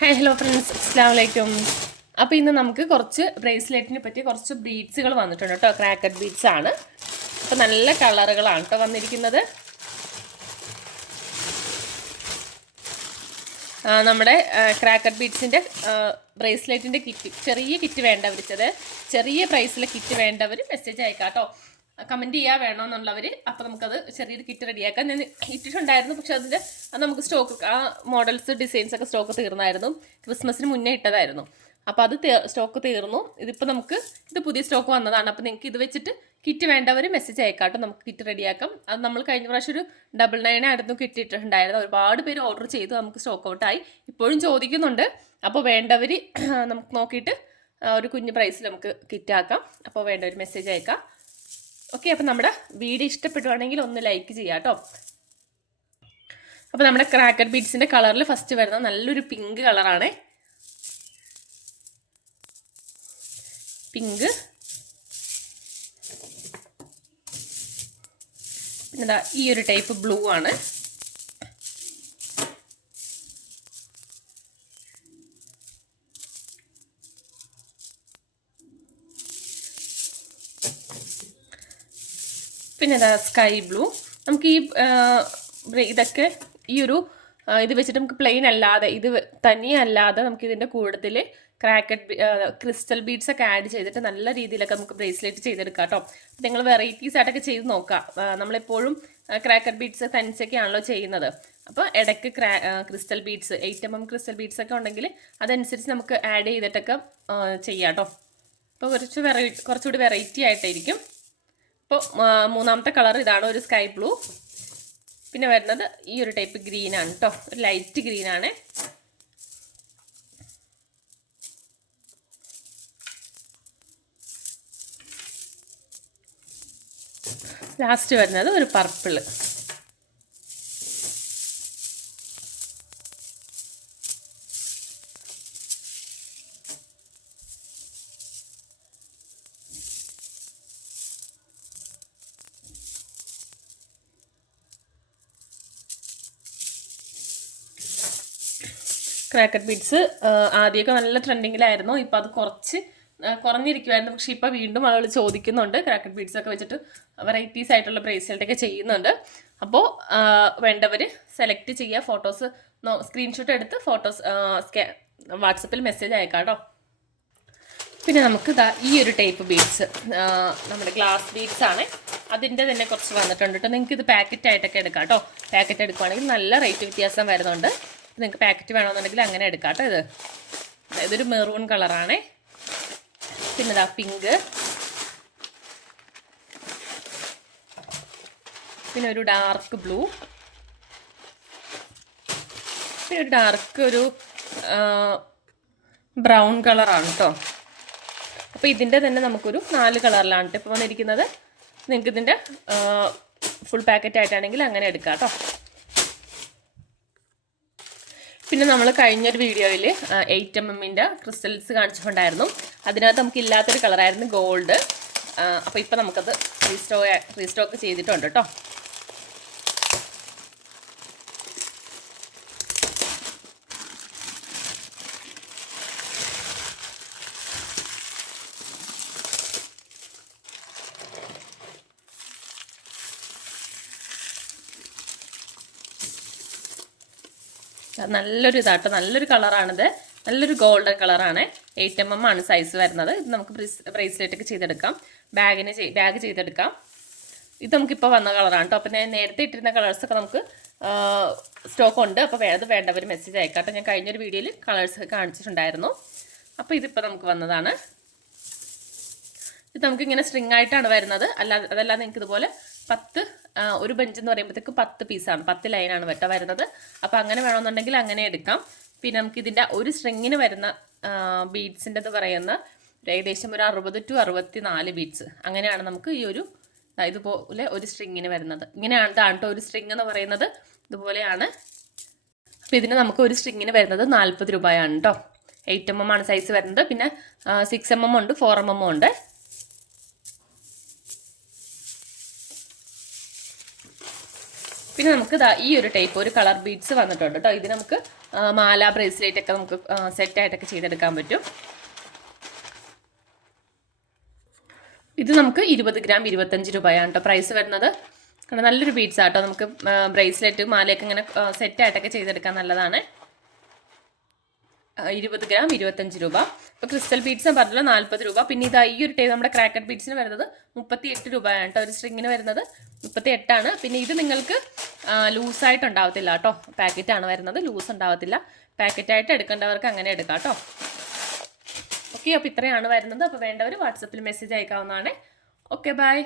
Hi hello friends, അസ്സലാമു അലൈക്കും. അപ്പോൾ ഇന്ന് നമുക്ക് കുറച്ച് ബ്രേസ്ലെറ്റിനെ പറ്റി കുറച്ച് ബീഡ്സുകൾ വന്നിട്ടുണ്ട് കേട്ടോ. ക്രാക്കഡ് ബീഡ്സ് ആണ്. അപ്പോൾ നല്ല കളറുകളാണ് കേട്ടോ വന്നിരിക്കുന്നത്. നമ്മുടെ ക്രാക്കഡ് ബീഡ്സിൻ്റെ ബ്രേസ്ലെറ്റിൻ്റെ കിറ്റ്, ചെറിയ കിറ്റ് വേണ്ടവർ, ചെറിയ പ്രൈസിലെ കിറ്റ് വേണ്ടവർ മെസ്സേജ് അയക്കാം കേട്ടോ. കമൻറ്റ് ചെയ്യുക വേണമെന്നുള്ളവർ. അപ്പോൾ നമുക്കത് ചെറിയൊരു കിറ്റ് റെഡിയാക്കാം. ഞാൻ ഇട്ടിട്ടുണ്ടായിരുന്നു, പക്ഷെ അത് നമുക്ക് സ്റ്റോക്ക്, ആ മോഡൽസ് ഡിസൈൻസ് ഒക്കെ സ്റ്റോക്ക് തീർന്നായിരുന്നു. ക്രിസ്മസിന് മുന്നേ ഇട്ടതായിരുന്നു. അപ്പോൾ അത് സ്റ്റോക്ക് തീർന്നു. ഇതിപ്പോൾ ഇത് പുതിയ സ്റ്റോക്ക് വന്നതാണ്. അപ്പോൾ നിങ്ങൾക്ക് ഇത് വെച്ചിട്ട് കിറ്റ് വേണ്ടവർ മെസ്സേജ് അയക്കാട്ടോ, നമുക്ക് കിറ്റ് റെഡിയാക്കാം. അത് നമ്മൾ കഴിഞ്ഞ പ്രാവശ്യം ഒരു 99 ആയിരുന്നു കിട്ടിയിട്ടുണ്ടായിരുന്നു. ഒരുപാട് പേര് ഓർഡർ ചെയ്തു, നമുക്ക് സ്റ്റോക്ക് ഔട്ടായി. ഇപ്പോഴും ചോദിക്കുന്നുണ്ട്. അപ്പോൾ വേണ്ടവർ നമുക്ക് നോക്കിയിട്ട് ഒരു കുഞ്ഞ് പ്രൈസിൽ നമുക്ക് കിറ്റ് ആക്കാം. അപ്പോൾ വേണ്ടവർ മെസ്സേജ് അയക്കാം. ഓക്കെ, അപ്പോൾ നമ്മുടെ വീഡിയോ ഇഷ്ടപ്പെടുവാണെങ്കിൽ ഒന്ന് ലൈക്ക് ചെയ്യാം കേട്ടോ. അപ്പോൾ നമ്മുടെ ക്രാക്കഡ് ബീഡ്സിൻ്റെ കളറിൽ ഫസ്റ്റ് വരുന്നത് നല്ലൊരു പിങ്ക് കളറാണ്. പിങ്ക്, പിന്നെ ഈ ഒരു ടൈപ്പ് ബ്ലൂ ആണ്. പിന്നെ സ്കൈ ബ്ലൂ. നമുക്ക് ഇതൊക്കെ ഈ ഒരു ഇത് വെച്ചിട്ട് നമുക്ക് പ്ലെയിൻ അല്ലാതെ, ഇത് തനിയല്ലാതെ നമുക്ക് ഇതിൻ്റെ കൂടുതൽ ക്രാക്കഡ് ക്രിസ്റ്റൽ ബീഡ്സ് ഒക്കെ ആഡ് ചെയ്തിട്ട് നല്ല രീതിയിലൊക്കെ നമുക്ക് ബ്രേസ്ലെറ്റ് ചെയ്തെടുക്കാം കേട്ടോ. നിങ്ങൾ വെറൈറ്റീസ് ആയിട്ടൊക്കെ ചെയ്ത് നോക്കാം. നമ്മളെപ്പോഴും ക്രാക്കഡ് ബീഡ്സ് തനിച്ചൊക്കെയാണല്ലോ ചെയ്യുന്നത്. അപ്പോൾ ഇടയ്ക്ക് crystal beads, 8mm crystal beads ഒക്കെ ഉണ്ടെങ്കിൽ അതനുസരിച്ച് നമുക്ക് ആഡ് ചെയ്തിട്ടൊക്കെ ചെയ്യാം കേട്ടോ. അപ്പോൾ കുറച്ചുകൂടി വെറൈറ്റി ആയിട്ടായിരിക്കും. ഇപ്പോൾ മൂന്നാമത്തെ കളർ ഇതാണ്, ഒരു സ്കൈ ബ്ലൂ. പിന്നെ വരുന്നത് ഈ ഒരു ടൈപ്പ് ഗ്രീനാണ് കേട്ടോ, ഒരു ലൈറ്റ് ഗ്രീനാണ്. ലാസ്റ്റ് വരുന്നത് ഒരു പർപ്പിള്. ക്രാക്കഡ് ബീഡ്സ് ആദ്യമൊക്കെ നല്ല ട്രെൻഡിങ്ങിലായിരുന്നു. ഇപ്പോൾ അത് കുറഞ്ഞിരിക്കുമായിരുന്നു. പക്ഷേ ഇപ്പോൾ വീണ്ടും ആളുകൾ ചോദിക്കുന്നുണ്ട്. ക്രാക്കഡ് ബീഡ്സ് ഒക്കെ വെച്ചിട്ട് വെറൈറ്റീസ് ആയിട്ടുള്ള ബ്രേസ്ലെറ്റൊക്കെ ചെയ്യുന്നുണ്ട്. അപ്പോൾ വേണ്ടവർ സെലക്ട് ചെയ്യുക. ഫോട്ടോസ് സ്ക്രീൻഷോട്ട് എടുത്ത് ഫോട്ടോസ് വാട്സപ്പിൽ മെസ്സേജ് അയക്കാം കേട്ടോ. പിന്നെ നമുക്ക് ഈ ഒരു ടൈപ്പ് ബീഡ്സ്, നമ്മുടെ ഗ്ലാസ് ബീഡ്സ് ആണ്. അതിൻ്റെ തന്നെ കുറച്ച് വന്നിട്ടുണ്ട് കേട്ടോ. നിങ്ങൾക്ക് ഇത് പാക്കറ്റായിട്ടൊക്കെ എടുക്കാം കേട്ടോ. പാക്കറ്റ് എടുക്കുകയാണെങ്കിൽ നല്ല റേറ്റ് വ്യത്യാസം വരുന്നുണ്ട്. നിങ്ങൾക്ക് പാക്കറ്റ് വേണമെന്നുണ്ടെങ്കിൽ അങ്ങനെ എടുക്കാം കേട്ടോ. ഇതൊരു മെറൂൺ കളറാണ്. പിന്നെ പിങ്ക്, പിന്നെ ഒരു ഡാർക്ക് ബ്ലൂ, പിന്നെ ഒരു ഡാർക്ക് ഒരു ബ്രൗൺ കളറാണ് കേട്ടോ. അപ്പോൾ ഇതിൻ്റെ തന്നെ നമുക്കൊരു 4 കളറിലാണ് കേട്ടോ ഇപ്പോൾ വന്നിരിക്കുന്നത്. നിങ്ങൾക്ക് ഇതിൻ്റെ ഫുൾ പാക്കറ്റ് ആയിട്ടാണെങ്കിൽ അങ്ങനെ എടുക്കാം കേട്ടോ. പിന്നെ നമ്മൾ കഴിഞ്ഞൊരു വീഡിയോയിൽ 8mm ക്രിസ്റ്റൽസ് കാണിച്ചിട്ടുണ്ടായിരുന്നു. അതിനകത്ത് നമുക്ക് ഇല്ലാത്തൊരു കളറായിരുന്നു ഗോൾഡ്. അപ്പോൾ ഇപ്പോൾ നമുക്കത് റീസ്റ്റോക്ക് ചെയ്തിട്ടുണ്ട് കേട്ടോ. നല്ലൊരു ഇതാട്ടോ, നല്ലൊരു കളറാണിത്. നല്ലൊരു ഗോൾഡൻ കളറാണ്. 8mm ആണ് സൈസ് വരുന്നത്. ഇത് നമുക്ക് ബ്രേസ്ലെറ്റൊക്കെ ചെയ്തെടുക്കാം, ബാഗ് ചെയ്തെടുക്കാം. ഇത് നമുക്കിപ്പോൾ വന്ന കളറാണ് കേട്ടോ. അപ്പോൾ ഞാൻ നേരത്തെ ഇട്ടിരുന്ന കളേഴ്സൊക്കെ നമുക്ക് സ്റ്റോക്ക് ഉണ്ട്. അപ്പോൾ അത് വേണ്ടവർ മെസ്സേജ് അയക്കാട്ടെ. ഞാൻ കഴിഞ്ഞൊരു വീഡിയോയിൽ കളേഴ്സ് കാണിച്ചിട്ടുണ്ടായിരുന്നു. അപ്പോൾ ഇതിപ്പോൾ നമുക്ക് വന്നതാണ്. ഇത് നമുക്കിങ്ങനെ സ്ട്രിങ് ആയിട്ടാണ് വരുന്നത്. അതല്ലാതെ നിങ്ങൾക്ക് ഇതുപോലെ 10 ഒരു ബെഞ്ച് എന്ന് പറയുമ്പോഴത്തേക്ക് 10 പീസാണ്, 10 ലൈനാണ് വരുന്നത്. അപ്പോൾ അങ്ങനെ വേണമെന്നുണ്ടെങ്കിൽ അങ്ങനെ എടുക്കാം. പിന്നെ നമുക്ക് ഇതിൻ്റെ ഒരു സ്ട്രിങ്ങിന് വരുന്ന ബീഡ്സിൻ്റെ പറയുന്ന ഏകദേശം ഒരു 60 to 64 ബീഡ്സ്. അങ്ങനെയാണ് നമുക്ക് ഈ ഒരു ഇതുപോലെ ഒരു സ്ട്രിങ്ങിന് വരുന്നത്. ഇങ്ങനെയാണ് കേട്ടോ ഒരു സ്ട്രിങ് എന്ന് പറയുന്നത്. ഇതുപോലെയാണ്. അപ്പോൾ ഇതിന് നമുക്ക് ഒരു സ്ട്രിങ്ങിന് വരുന്നത് 40 രൂപയാണ് കേട്ടോ. 8mm ആണ് സൈസ് വരുന്നത്. പിന്നെ 6mm ഉണ്ട്, 4mm ഉണ്ട്. പിന്നെ നമുക്ക് ഈ ഒരു ടൈപ്പ് ഒരു കളർ ബീഡ്സ് വന്നിട്ടുണ്ട് കേട്ടോ. ഇത് നമുക്ക് മാല ബ്രേസ്ലെറ്റ് ഒക്കെ നമുക്ക് സെറ്റായിട്ടൊക്കെ ചെയ്തെടുക്കാൻ പറ്റും. ഇത് നമുക്ക് 20 ഗ്രാം 25 രൂപയാണ് കേട്ടോ പ്രൈസ് വരുന്നത്. കാരണം നല്ലൊരു ബീഡ്സ് ആട്ടോ. നമുക്ക് ബ്രേസ്ലെറ്റ് മാലയൊക്കെ ഇങ്ങനെ സെറ്റായിട്ടൊക്കെ ചെയ്തെടുക്കാൻ നല്ലതാണ്. 20 ഗ്രാം 25 രൂപ. ഇപ്പോൾ ക്രിസ്റ്റൽ ബീഡ്സ് പറഞ്ഞല്ലോ 40 രൂപ. പിന്നെ ഇത് ഈ ഒരു ടൈപ്പ് നമ്മുടെ ക്രാക്കറ്റ് ബീഡ്സിന് വരുന്നത് 38 രൂപയാണ് കേട്ടോ. ഒരു സ്ട്രിങ്ങിന് വരുന്നത് 38 ആണ്. പിന്നെ ഇത് നിങ്ങൾക്ക് ലൂസായിട്ട് ഉണ്ടാവത്തില്ല കേട്ടോ. പാക്കറ്റാണ് വരുന്നത്, ലൂസ് ഉണ്ടാവത്തില്ല. പാക്കറ്റായിട്ട് എടുക്കേണ്ടവർക്ക് അങ്ങനെ എടുക്കാം കേട്ടോ. ഓക്കെ, അപ്പോൾ ഇത്രയാണ് വരുന്നത്. അപ്പോൾ വേണ്ടവർ വാട്സപ്പിൽ മെസ്സേജ് അയക്കാവുന്നതാണ്. Okay, by.